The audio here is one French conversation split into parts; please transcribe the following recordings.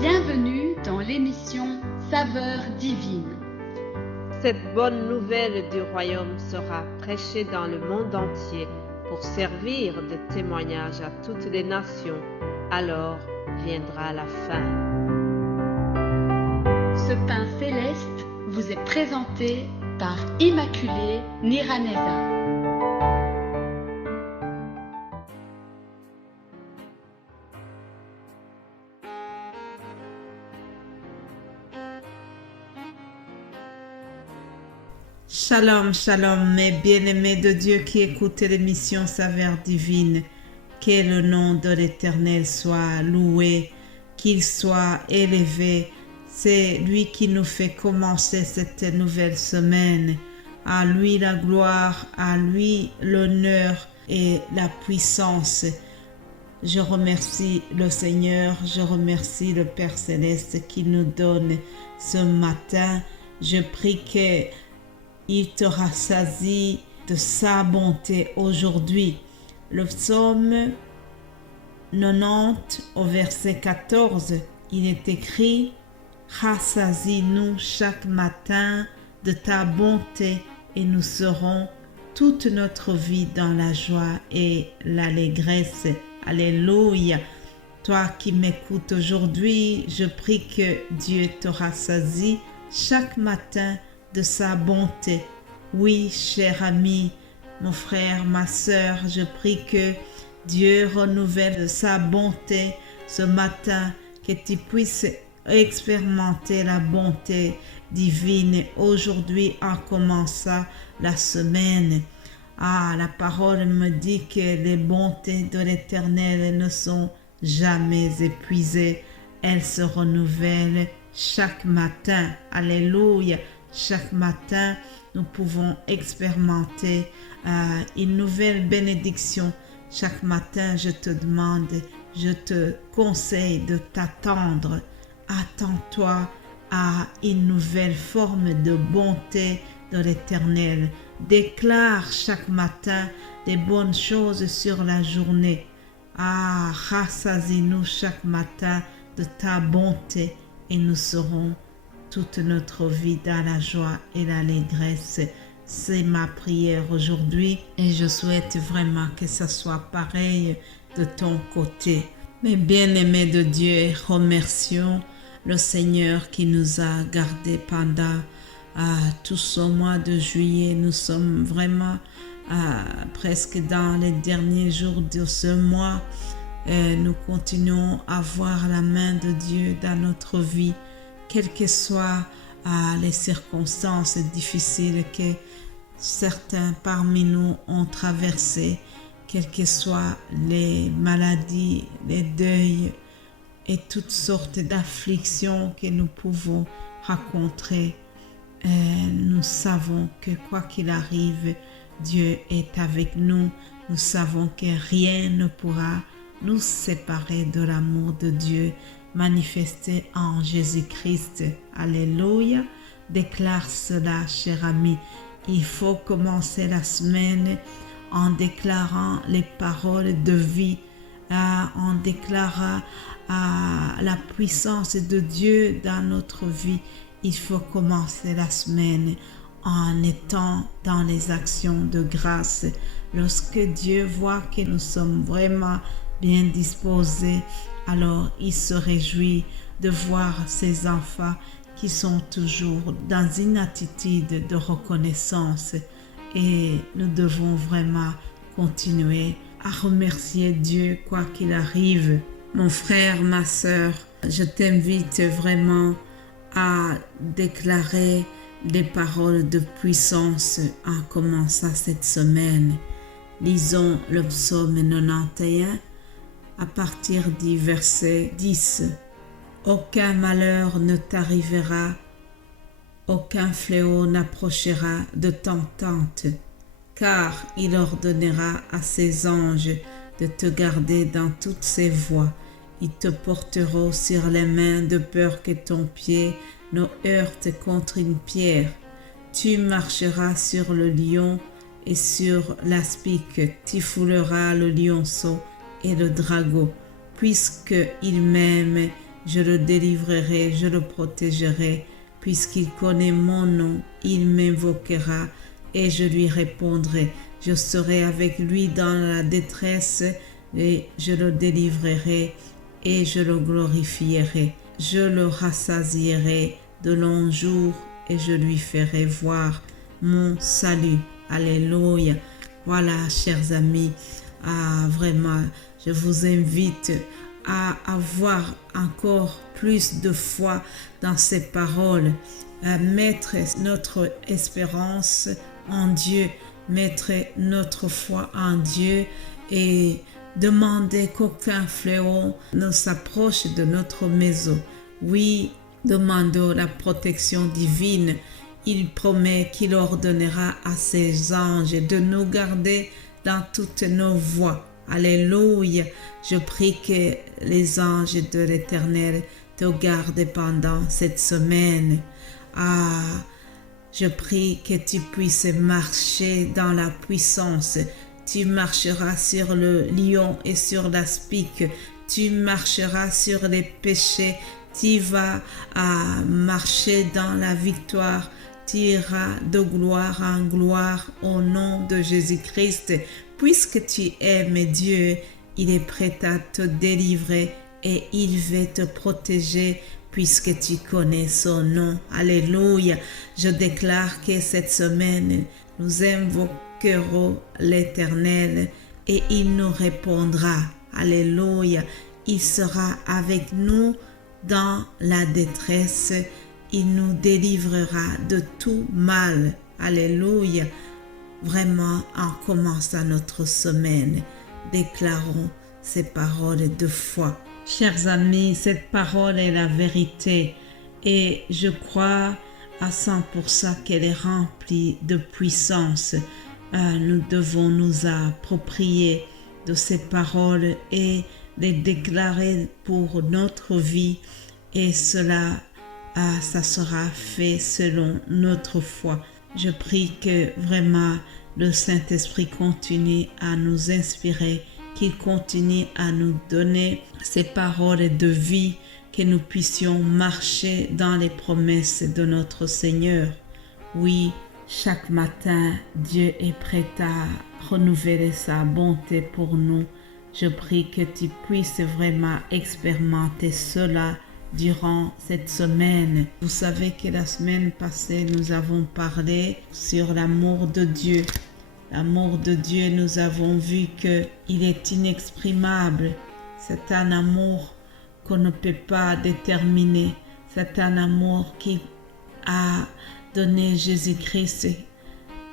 Bienvenue dans l'émission Saveurs divines. Cette bonne nouvelle du royaume sera prêchée dans le monde entier pour servir de témoignage à toutes les nations. Alors viendra la fin. Ce pain céleste vous est présenté par Immaculée Niraneza. Shalom, shalom, mes bien-aimés de Dieu qui écoutez l'émission Saveurs divines. Que le nom de l'Éternel soit loué, qu'il soit élevé. C'est lui qui nous fait commencer cette nouvelle semaine. À lui la gloire, à lui l'honneur et la puissance. Je remercie le Seigneur, je remercie le Père Céleste qui nous donne ce matin. Je prie qu'il te rassasie de sa bonté aujourd'hui. Le psaume 90 au verset 14, il est écrit: rassasie-nous chaque matin de ta bonté et nous serons toute notre vie dans la joie et l'allégresse. Alléluia. Toi qui m'écoutes aujourd'hui, je prie que Dieu te rassasie chaque matin de sa bonté. Oui, cher ami, mon frère, ma sœur, je prie que Dieu renouvelle sa bonté ce matin, que tu puisses expérimenter la bonté divine aujourd'hui en commençant la semaine. La parole me dit que les bontés de l'Éternel ne sont jamais épuisées. Elles se renouvellent chaque matin. Alléluia. Chaque matin, nous pouvons expérimenter une nouvelle bénédiction. Chaque matin, je te demande, je te conseille de t'attendre. Attends-toi à une nouvelle forme de bonté de l'Éternel. Déclare chaque matin des bonnes choses sur la journée. Rassasie-nous chaque matin de ta bonté et nous serons toute notre vie dans la joie et l'allégresse. C'est ma prière aujourd'hui et je souhaite vraiment que ça soit pareil de ton côté. Mes bien-aimés de Dieu, remercions le Seigneur qui nous a gardés pendant tout ce mois de juillet. Nous sommes vraiment presque dans les derniers jours de ce mois. Nous continuons à voir la main de Dieu dans notre vie, quelles que soient les circonstances difficiles que certains parmi nous ont traversées, quelles que soient les maladies, les deuils et toutes sortes d'afflictions que nous pouvons rencontrer. Nous savons que quoi qu'il arrive, Dieu est avec nous. Nous savons que rien ne pourra nous séparer de l'amour de Dieu manifesté en Jésus-Christ. Alléluia. Déclare cela, cher ami. Il faut commencer la semaine en déclarant les paroles de vie, en déclarant la puissance de Dieu dans notre vie. Il faut commencer la semaine en étant dans les actions de grâce. Lorsque Dieu voit que nous sommes vraiment bien disposés, alors il se réjouit de voir ses enfants qui sont toujours dans une attitude de reconnaissance. Et nous devons vraiment continuer à remercier Dieu quoi qu'il arrive. Mon frère, ma sœur, je t'invite vraiment à déclarer des paroles de puissance en commençant cette semaine. Lisons le psaume 91 à partir du verset 10. Aucun malheur ne t'arrivera, aucun fléau n'approchera de ton tente, car il ordonnera à ses anges de te garder dans toutes ses voies. Ils te porteront sur les mains de peur que ton pied ne heurte contre une pierre. Tu marcheras sur le lion et sur l'aspic, tu fouleras le lionceau et le dragon. Puisqu'il m'aime, je le délivrerai, je le protégerai, puisqu'il connaît mon nom, il m'invoquera et je lui répondrai. Je serai avec lui dans la détresse et je le délivrerai et je le glorifierai. Je le rassasierai de longs jours et je lui ferai voir mon salut. Alléluia. Voilà, chers amis, vraiment, je vous invite à avoir encore plus de foi dans ces paroles, à mettre notre espérance en Dieu, mettre notre foi en Dieu et demander qu'aucun fléau ne s'approche de notre maison. Oui, demandons la protection divine. Il promet qu'il ordonnera à ses anges de nous garder dans toutes nos voies. Alléluia. Je prie que les anges de l'Éternel te gardent pendant cette semaine. Je prie que tu puisses marcher dans la puissance. Tu marcheras sur le lion et sur l'aspic. Tu marcheras sur les péchés. Tu vas marcher dans la victoire. Tu iras de gloire en gloire au nom de Jésus-Christ. Puisque tu aimes Dieu, il est prêt à te délivrer et il veut te protéger puisque tu connais son nom. Alléluia. Je déclare que cette semaine, nous invoquerons l'Éternel et il nous répondra. Alléluia. Il sera avec nous dans la détresse. Il nous délivrera de tout mal. Alléluia. Vraiment, en commençant notre semaine, déclarons ces paroles de foi. Chers amis, cette parole est la vérité et je crois à 100% qu'elle est remplie de puissance. Nous devons nous approprier de ces paroles et les déclarer pour notre vie et cela, ça sera fait selon notre foi. Je prie que vraiment le Saint-Esprit continue à nous inspirer, qu'il continue à nous donner ces paroles de vie, que nous puissions marcher dans les promesses de notre Seigneur. Oui, chaque matin, Dieu est prêt à renouveler sa bonté pour nous. Je prie que tu puisses vraiment expérimenter cela durant cette semaine. Vous savez que la semaine passée, nous avons parlé sur l'amour de Dieu. L'amour de Dieu, nous avons vu qu'il est inexprimable. C'est un amour qu'on ne peut pas déterminer. C'est un amour qui a donné Jésus-Christ.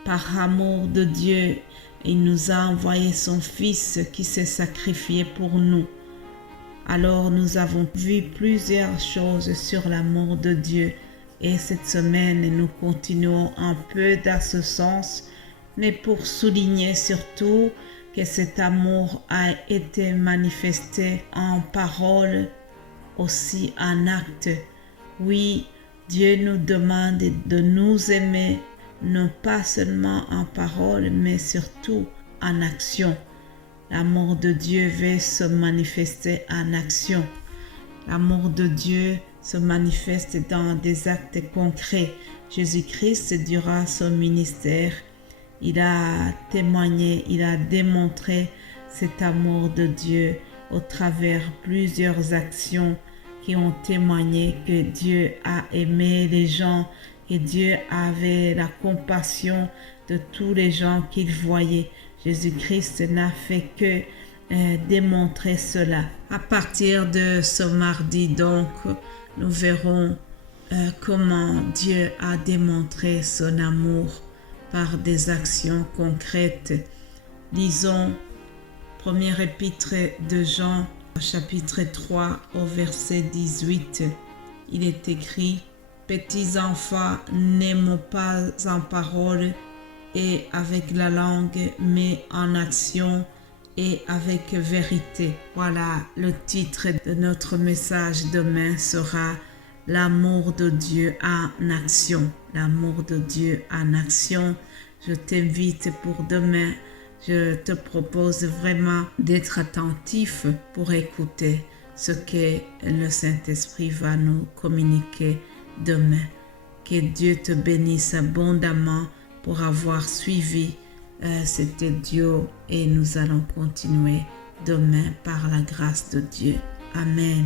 Par amour de Dieu, il nous a envoyé son Fils qui s'est sacrifié pour nous. Alors nous avons vu plusieurs choses sur l'amour de Dieu et cette semaine nous continuons un peu dans ce sens, mais pour souligner surtout que cet amour a été manifesté en parole, aussi en acte. Oui, Dieu nous demande de nous aimer, non pas seulement en parole, mais surtout en action. L'amour de Dieu veut se manifester en action. L'amour de Dieu se manifeste dans des actes concrets. Jésus-Christ, durant son ministère, il a témoigné, il a démontré cet amour de Dieu au travers plusieurs actions qui ont témoigné que Dieu a aimé les gens et Dieu avait la compassion de tous les gens qu'il voyait. Jésus-Christ n'a fait que démontrer cela. À partir de ce mardi, donc, nous verrons comment Dieu a démontré son amour par des actions concrètes. Lisons première épître de Jean, chapitre 3, au verset 18. Il est écrit: « Petits enfants, n'aimons pas en parole et avec la langue, mais en action et avec vérité. » Voilà, le titre de notre message demain sera l'amour de Dieu en action. L'amour de Dieu en action. Je t'invite pour demain. Je te propose vraiment d'être attentif pour écouter ce que le Saint-Esprit va nous communiquer demain. Que Dieu te bénisse abondamment pour avoir suivi cet audio et nous allons continuer demain par la grâce de Dieu. Amen.